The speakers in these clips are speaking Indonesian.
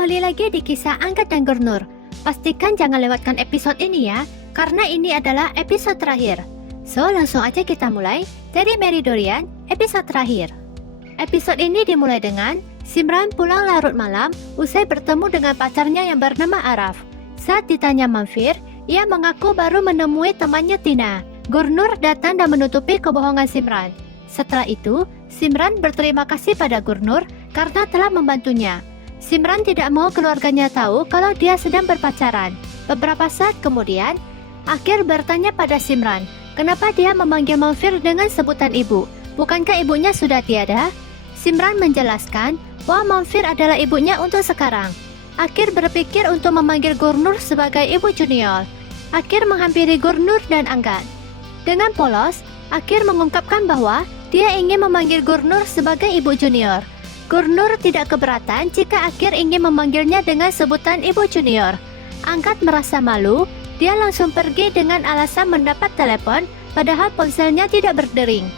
kembali lagi di kisah Angkat dan Gurnur. Pastikan jangan lewatkan episode ini ya, karena ini adalah episode terakhir. So, langsung aja kita mulai dari Mary Dorian, episode terakhir. Episode ini dimulai dengan Simran pulang larut malam usai bertemu dengan pacarnya yang bernama Araf. Saat ditanya Manfir, ia mengaku baru menemui temannya Tina. Gurnur datang dan menutupi kebohongan Simran. Setelah itu, Simran berterima kasih pada Gurnur karena telah membantunya. Simran tidak mau keluarganya tahu kalau dia sedang berpacaran. Beberapa saat kemudian, Akhir bertanya pada Simran, kenapa dia memanggil Manfir dengan sebutan ibu? Bukankah ibunya sudah tiada? Simran menjelaskan bahwa Manfir adalah ibunya untuk sekarang. Akhir berpikir untuk memanggil Gurnur sebagai ibu junior. Akhir menghampiri Gurnur dan Angkat. Dengan polos, Akhir mengungkapkan bahwa dia ingin memanggil Gurnur sebagai ibu junior. Gurnur tidak keberatan jika Akhir ingin memanggilnya dengan sebutan ibu junior. Angkat merasa malu, dia langsung pergi dengan alasan mendapat telepon, padahal ponselnya tidak berdering.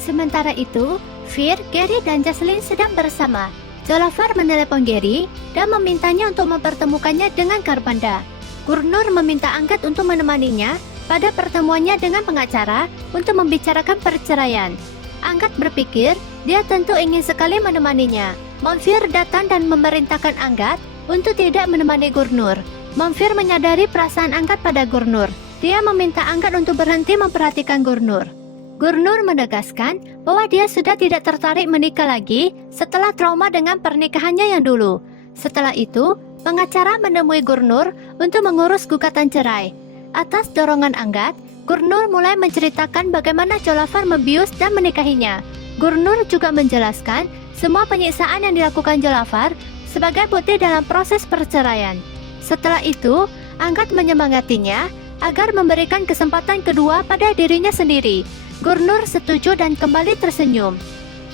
Sementara itu, Fir, Gary, dan Jocelyn sedang bersama. Jolafar menelepon Gary dan memintanya untuk mempertemukannya dengan Karbanda. Gurnur meminta Angkat untuk menemaninya pada pertemuannya dengan pengacara untuk membicarakan perceraian. Angkat berpikir dia tentu ingin sekali menemaninya. Manfir datang dan memerintahkan Angkat untuk tidak menemani Gurnur. Manfir menyadari perasaan Angkat pada Gurnur. Dia meminta Angkat untuk berhenti memperhatikan Gurnur. Gurnur menegaskan bahwa dia sudah tidak tertarik menikah lagi setelah trauma dengan pernikahannya yang dulu. Setelah itu, pengacara menemui Gurnur untuk mengurus gugatan cerai. Atas dorongan Angkat, Gurnur mulai menceritakan bagaimana Jolafar membius dan menikahinya. Gurnur juga menjelaskan semua penyiksaan yang dilakukan Jolafar sebagai bukti dalam proses perceraian. Setelah itu, Angkat menyemangatinya agar memberikan kesempatan kedua pada dirinya sendiri. Gurnur setuju dan kembali tersenyum.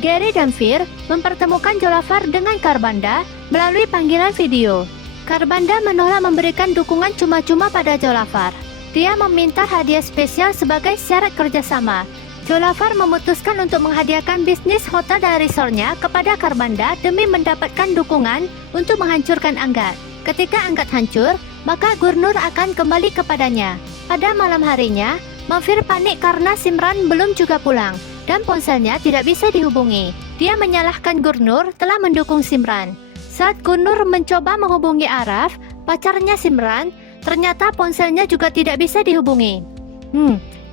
Gary dan Fir mempertemukan Jolafar dengan Karbanda melalui panggilan video. Karbanda menolak memberikan dukungan cuma-cuma pada Jolafar. Dia meminta hadiah spesial sebagai syarat kerjasama. Jolafar memutuskan untuk menghadiahkan bisnis hotel dan resortnya kepada Karbanda demi mendapatkan dukungan untuk menghancurkan Angkat. Ketika Angkat hancur, maka Gurnur akan kembali kepadanya. Pada malam harinya, Manfir panik karena Simran belum juga pulang dan ponselnya tidak bisa dihubungi. Dia menyalahkan Gurnur telah mendukung Simran. Saat Gurnur mencoba menghubungi Araf, pacarnya Simran, ternyata ponselnya juga tidak bisa dihubungi.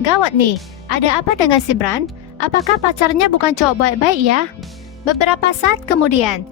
Gawat nih. Ada apa dengan Simran? Apakah pacarnya bukan cowok baik-baik ya? Beberapa saat kemudian,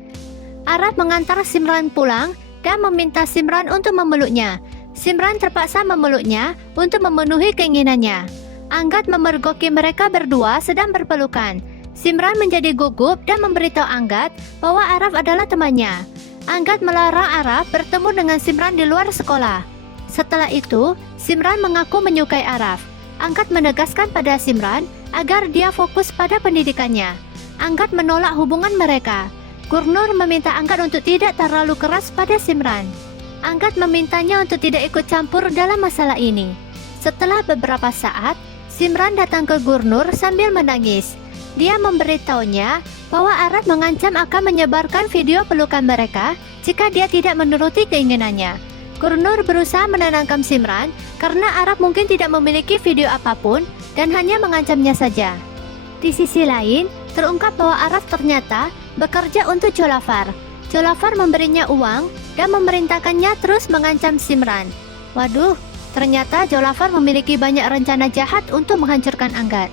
Araf mengantar Simran pulang dan meminta Simran untuk memeluknya. Simran terpaksa memeluknya untuk memenuhi keinginannya. Angkat memergoki mereka berdua sedang berpelukan. Simran menjadi gugup dan memberitahu Angkat bahwa Araf adalah temannya. Angkat melarang Araf bertemu dengan Simran di luar sekolah. Setelah itu, Simran mengaku menyukai Araf. Angkat menegaskan pada Simran agar dia fokus pada pendidikannya. Angkat menolak hubungan mereka. Gurnur meminta Angkat untuk tidak terlalu keras pada Simran. Angkat memintanya untuk tidak ikut campur dalam masalah ini. Setelah beberapa saat, Simran datang ke Gurnur sambil menangis. Dia memberitahunya bahwa Araf mengancam akan menyebarkan video pelukan mereka jika dia tidak menuruti keinginannya. Gurnur berusaha menenangkan Simran karena Araf mungkin tidak memiliki video apapun dan hanya mengancamnya saja. Di sisi lain, terungkap bahwa Araf ternyata bekerja untuk Jolafar. Jolafar memberinya uang dan memerintahkannya terus mengancam Simran. Waduh, ternyata Jolafar memiliki banyak rencana jahat untuk menghancurkan Angkat.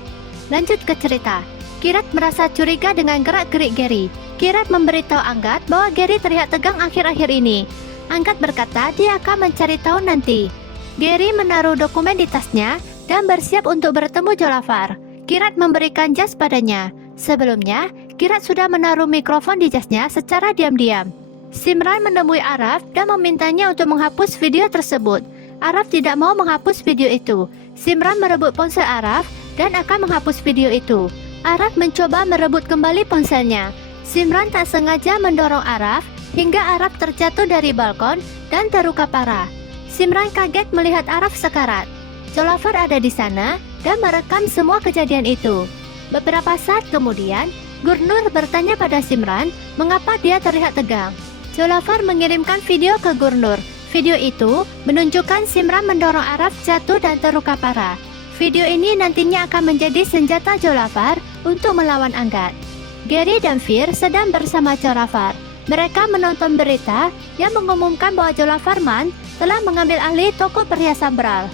Lanjut ke cerita. Kirat merasa curiga dengan gerak-gerik Gary. Kirat memberitahu Angkat bahwa Gary terlihat tegang akhir-akhir ini. Angkat berkata dia akan mencari tahu nanti. Gary menaruh dokumen di tasnya dan bersiap untuk bertemu Jolafar. Kirat memberikan jas padanya. Sebelumnya, Kirat sudah menaruh mikrofon di jasnya secara diam-diam. Simran menemui Araf dan memintanya untuk menghapus video tersebut. Araf tidak mau menghapus video itu. Simran merebut ponsel Araf dan akan menghapus video itu. Araf mencoba merebut kembali ponselnya. Simran tak sengaja mendorong Araf hingga Araf terjatuh dari balkon dan terluka parah. Simran kaget melihat Araf sekarat. Jolafar ada di sana dan merekam semua kejadian itu. Beberapa saat kemudian, Gurnur bertanya pada Simran mengapa dia terlihat tegang. Jolafar mengirimkan video ke Gurnur. Video itu menunjukkan Simran mendorong Araf jatuh dan terluka parah. Video ini nantinya akan menjadi senjata Jolafar untuk melawan Anggat. Gary dan Fir sedang bersama Jolafar. Mereka menonton berita yang mengumumkan bahwa Jolafar Man telah mengambil alih toko perhiasan Bral.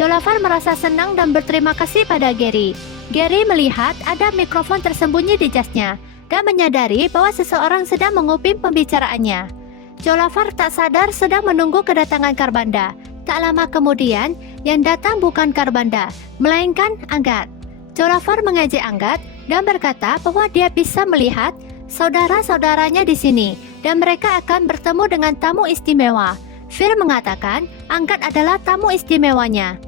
Jolafar merasa senang dan berterima kasih pada Gary. Gary melihat ada mikrofon tersembunyi di jasnya dan menyadari bahwa seseorang sedang menguping pembicaraannya. Jolafar tak sadar sedang menunggu kedatangan Karbanda. Tak lama kemudian, yang datang bukan Karbanda, melainkan Anggat. Jolafar mengejek Anggat dan berkata bahwa dia bisa melihat saudara-saudaranya di sini dan mereka akan bertemu dengan tamu istimewa. Fir mengatakan Anggat adalah tamu istimewanya.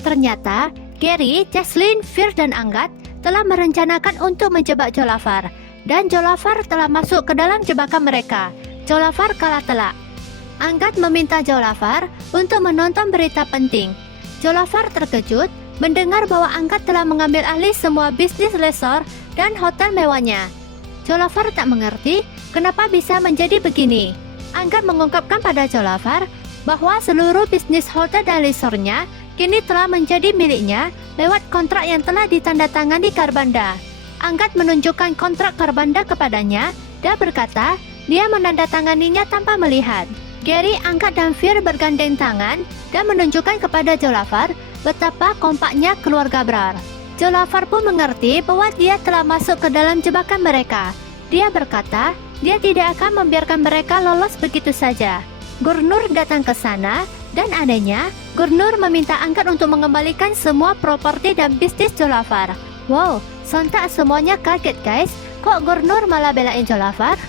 Ternyata, Gary, Jaslyn, Fir, dan Anggat telah merencanakan untuk menjebak Jolafar. Dan Jolafar telah masuk ke dalam jebakan mereka. Jolafar kalah telak. Anggat meminta Jolafar untuk menonton berita penting. Jolafar terkejut mendengar bahwa Anggat telah mengambil alih semua bisnis resort dan hotel mewahnya. Jolafar tak mengerti kenapa bisa menjadi begini. Anggat mengungkapkan pada Jolafar bahwa seluruh bisnis hotel dan resortnya kini telah menjadi miliknya lewat kontrak yang telah ditandatangani Karbanda. Anggat menunjukkan kontrak Karbanda kepadanya dan berkata dia menandatanganinya tanpa melihat. Gary, Anggat, dan Fir bergandeng tangan dan menunjukkan kepada Jolafar betapa kompaknya keluarga Brar. Jolafar pun mengerti bahwa dia telah masuk ke dalam jebakan mereka. Dia berkata dia tidak akan membiarkan mereka lolos begitu saja. Gurnur datang ke sana dan anehnya Gurnur meminta Anggat untuk mengembalikan semua properti dan bisnis Jolafar. Wow, sontak semuanya kaget guys. Kok Gurnur malah belain Jolafar?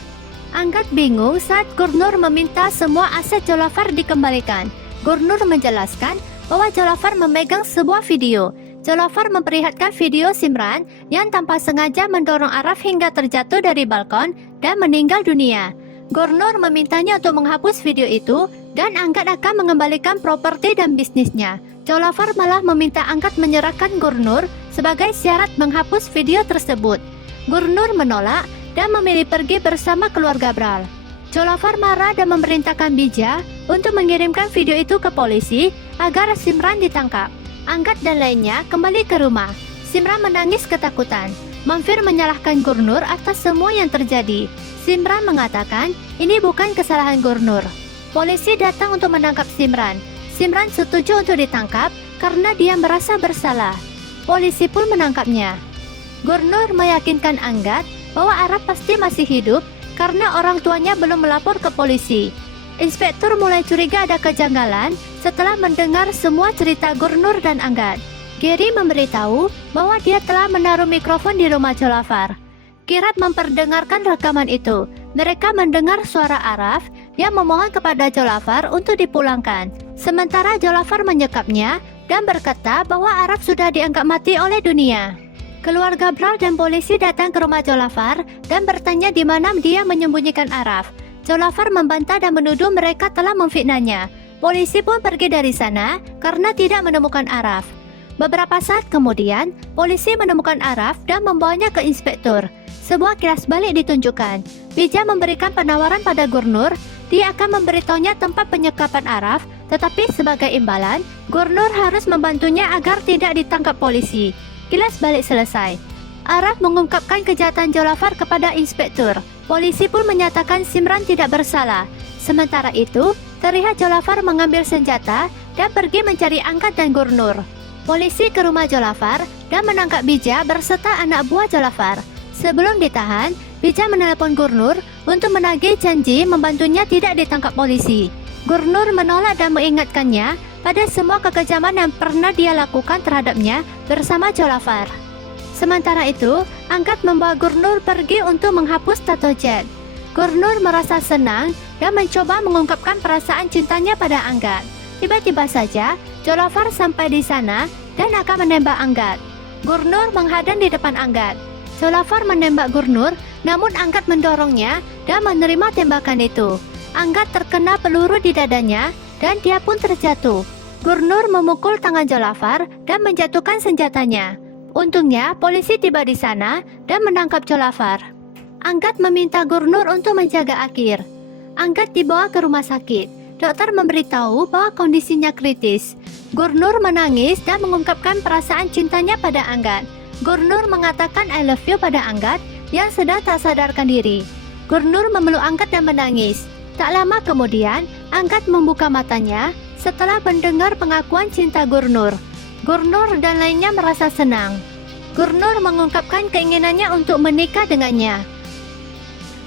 Anggat bingung saat Gurnur meminta semua aset Jolafar dikembalikan. Gurnur menjelaskan bahwa Jolafar memegang sebuah video. Jolafar memperlihatkan video Simran yang tanpa sengaja mendorong Araf hingga terjatuh dari balkon dan meninggal dunia. Gurnur memintanya untuk menghapus video itu dan Anggat akan mengembalikan properti dan bisnisnya. Jolafar malah meminta Anggat menyerahkan Gurnur sebagai syarat menghapus video tersebut. Gurnur menolak dan memilih pergi bersama keluarga Bral. Jolafar marah dan memerintahkan Bija untuk mengirimkan video itu ke polisi agar Simran ditangkap. Anggat dan lainnya kembali ke rumah. Simran menangis ketakutan. Manfir menyalahkan Gurnur atas semua yang terjadi. Simran mengatakan ini bukan kesalahan Gurnur. Polisi datang untuk menangkap Simran. Simran setuju untuk ditangkap karena dia merasa bersalah. Polisi pun menangkapnya. Gurnur meyakinkan Anggat bahwa Araf pasti masih hidup karena orang tuanya belum melapor ke polisi. Inspektur mulai curiga ada kejanggalan setelah mendengar semua cerita Gurnur dan Anggat. Gary memberitahu bahwa dia telah menaruh mikrofon di rumah Jolafar. Kirat memperdengarkan rekaman itu. Mereka mendengar suara Araf yang memohon kepada Jolafar untuk dipulangkan. Sementara Jolafar menyekapnya dan berkata bahwa Araf sudah dianggap mati oleh dunia. Keluarga Bral dan polisi datang ke rumah Jolafar dan bertanya di mana dia menyembunyikan Araf. Jolafar membantah dan menuduh mereka telah memfitnahnya. Polisi pun pergi dari sana karena tidak menemukan Araf. Beberapa saat kemudian, polisi menemukan Araf dan membawanya ke inspektur. Sebuah kilas balik ditunjukkan. Bija memberikan penawaran pada Gurnur. Dia akan memberitahunya tempat penyekapan Araf, tetapi sebagai imbalan, Gurnur harus membantunya agar tidak ditangkap polisi. Kilas balik selesai. Araf mengungkapkan kejahatan Jolafar kepada inspektur. Polisi pun menyatakan Simran tidak bersalah. Sementara itu, terlihat Jolafar mengambil senjata dan pergi mencari Angkat dan Gurnur. Polisi ke rumah Jolafar dan menangkap Bija berserta anak buah Jolafar. Sebelum ditahan, Bija menelepon Gurnur untuk menagih janji membantunya tidak ditangkap polisi. Gurnur menolak dan mengingatkannya pada semua kekejaman yang pernah dia lakukan terhadapnya bersama Jolafar. Sementara itu, Angkat membawa Gurnur pergi untuk menghapus tato Jet. Gurnur merasa senang dan mencoba mengungkapkan perasaan cintanya pada Angkat. Tiba-tiba saja, Jolafar sampai di sana dan akan menembak Angkat. Gurnur menghadang di depan Angkat. Jolafar menembak Gurnur, namun Angkat mendorongnya dan menerima tembakan itu. Angkat terkena peluru di dadanya dan dia pun terjatuh. Gurnur memukul tangan Jolafar dan menjatuhkan senjatanya. Untungnya, polisi tiba di sana dan menangkap Jolafar. Angkat meminta Gurnur untuk menjaga Akir. Angkat dibawa ke rumah sakit. Dokter memberitahu bahwa kondisinya kritis. Gurnur menangis dan mengungkapkan perasaan cintanya pada Anggat. Gurnur mengatakan I love you pada Anggat yang sedang tak sadarkan diri. Gurnur memeluk Anggat dan menangis. Tak lama kemudian, Anggat membuka matanya setelah mendengar pengakuan cinta Gurnur. Gurnur dan lainnya merasa senang. Gurnur mengungkapkan keinginannya untuk menikah dengannya.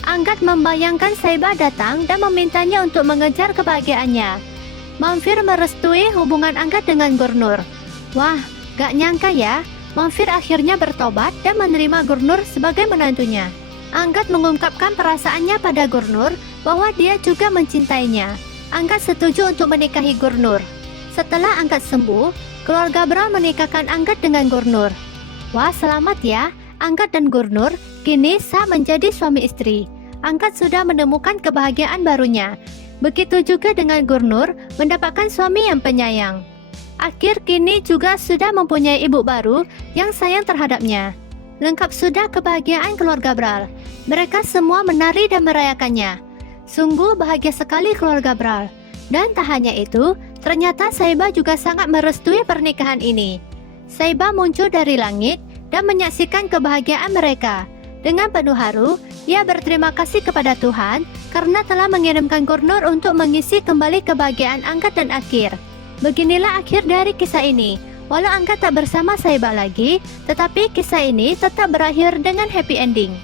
Anggat membayangkan Saiba datang dan memintanya untuk mengejar kebahagiaannya. Manfir merestui hubungan Anggat dengan Gurnur. Wah, gak nyangka ya, Manfir akhirnya bertobat dan menerima Gurnur sebagai menantunya. Anggat mengungkapkan perasaannya pada Gurnur bahwa dia juga mencintainya. Anggat setuju untuk menikahi Gurnur. Setelah Anggat sembuh, keluarga Braun menikahkan Anggat dengan Gurnur. Wah, selamat ya, Anggat dan Gurnur kini sah menjadi suami istri. Angkat sudah menemukan kebahagiaan barunya. Begitu juga dengan Gurnur mendapatkan suami yang penyayang. Akhir kini juga sudah mempunyai ibu baru yang sayang terhadapnya. Lengkap sudah kebahagiaan keluarga Bral. Mereka semua menari dan merayakannya. Sungguh bahagia sekali keluarga Bral. Dan tak hanya itu, ternyata Saiba juga sangat merestui pernikahan ini. Saiba muncul dari langit dan menyaksikan kebahagiaan mereka. Dengan penuh haru, ia berterima kasih kepada Tuhan karena telah mengirimkan Gurnur untuk mengisi kembali kebahagiaan Angkat dan Akhir. Beginilah akhir dari kisah ini. Walau Angkat tak bersama Saiba lagi, tetapi kisah ini tetap berakhir dengan happy ending.